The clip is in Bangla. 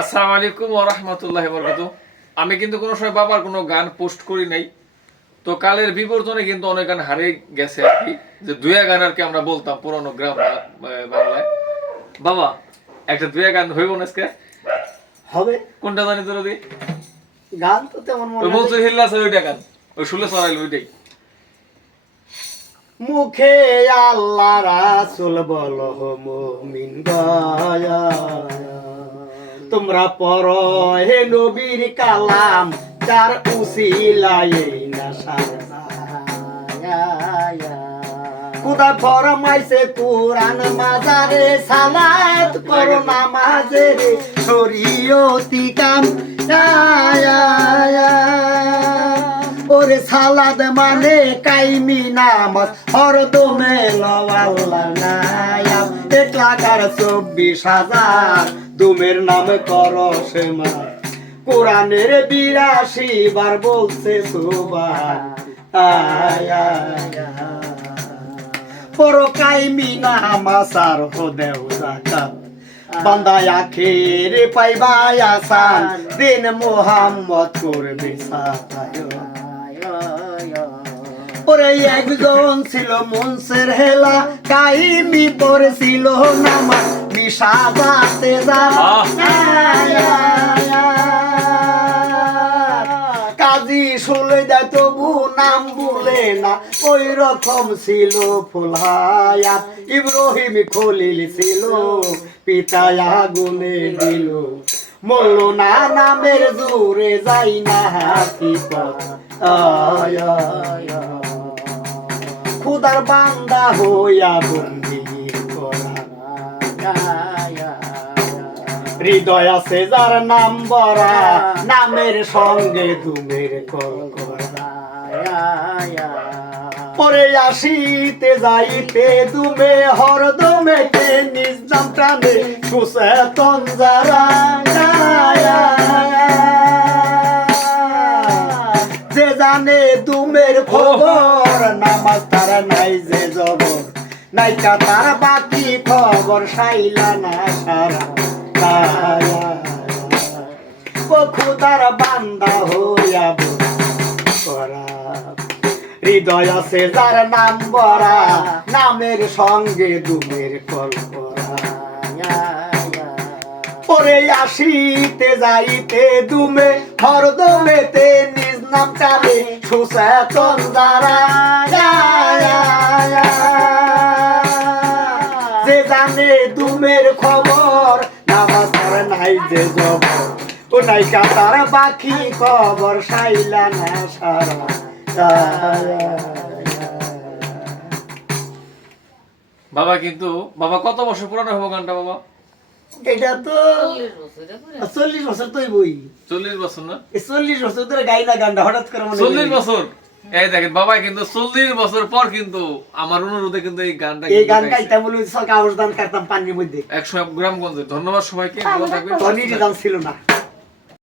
আসসালামু আলাইকুম ওয়া রাহমাতুল্লাহি ওয়া বারাকাতুহু। আমি কিন্তু কোনো সময় বাবার কোনো গান পোস্ট করি নাই। তো কালের বিবর্তনে কিন্তু অনেক গান হারিয়ে গেছে আর কি। যে দুয়া গান আর কি আমরা বলতাম পুরনো গ্রাম বাংলায়। বাবা একটা দুয়া গান হইব না আজকে? হবে। কোনটা জানি তোর গান তো তেমন মনে। মনসুর হিল্লা ওইটা গান। ওই শুলে সরাইল ওইটাই। মুখে আল্লাহ রাসুল বলো মুমিন গয়া তোমরা পর হে নবীর কালাম যার উসিলায় খুদা ফরমাইছে কুরআন মাজারে সালাত করো নামাজে শরীয়তি কাম আয়া আ, আ। ওরে সালাদ মানে কাইমি নামাজ। হরদমে লওয়াল্লা নায়াম। এক লাখ আর চব্বিশ হাজার। দুমের নামে কর সেমা কোরআনের বিরাশি বার বলছে সুবান আয়, আয়, আয়। পর কাইমি নামাজ আর হদেও জাকাত বান্দায় আখেরে পাইবাই আসান। দিন মোহাম্মদ করবে সাতায়। ওরে একজন ছিল মনসের হেলা কাইমি পড়েছিল নামা মিশা যাতে কাজী শুলে যায় তবু নাম বলে না ওই রকম ছিল ফুলহায়া ইব্রাহিম খলিল ছিল পিতায়া গুনে দিল। মল্ল না, নামের জোরে যাই না, হাতি। খুদার বান্দা হইয়া বন্দি হৃদয় আছে যার নাম বরা, নামের সঙ্গে ধুমের পরে আসিতে যাইতে দুমে হরদমেতে নিজ নাম টানে সুসেতন যারা জানে দুমের খবর, নামাজ তারা নাই যে জবর। নাইকা তার বাকি খবর, সাইলা না সারা খুদার বান্দা হইয়া হৃদয় আছে যার নাম বরা, নামের সঙ্গে দুমের কল্পনা। পরে আসিতে যাইতে দুমে, হরদমেতে নিজ খবর নামাজ পড়ে নাই যে জবর। ও নাইকা তার বাকি খবর সাইলা না সারা বাবা, কিন্তু বাবা, কত বছর পুরানো হব গানটা, বাবা? এটা তো চল্লিশ বছর তো বই চল্লিশ বছর না? চল্লিশ বছর ধরে গাই না গানটা হঠাৎ করে চল্লিশ বছর? এই দেখেন বাবা কিন্তু চল্লিশ বছর পর কিন্তু আমার অনুরোধে কিন্তু এই গানটা এই গান। গাইতাম বলে সরকার আবর্দান করতাম পানির মধ্যে। একশো গ্রামগঞ্জে ধন্যবাদ সবাইকে ভালো থাকবেন। ছিল না।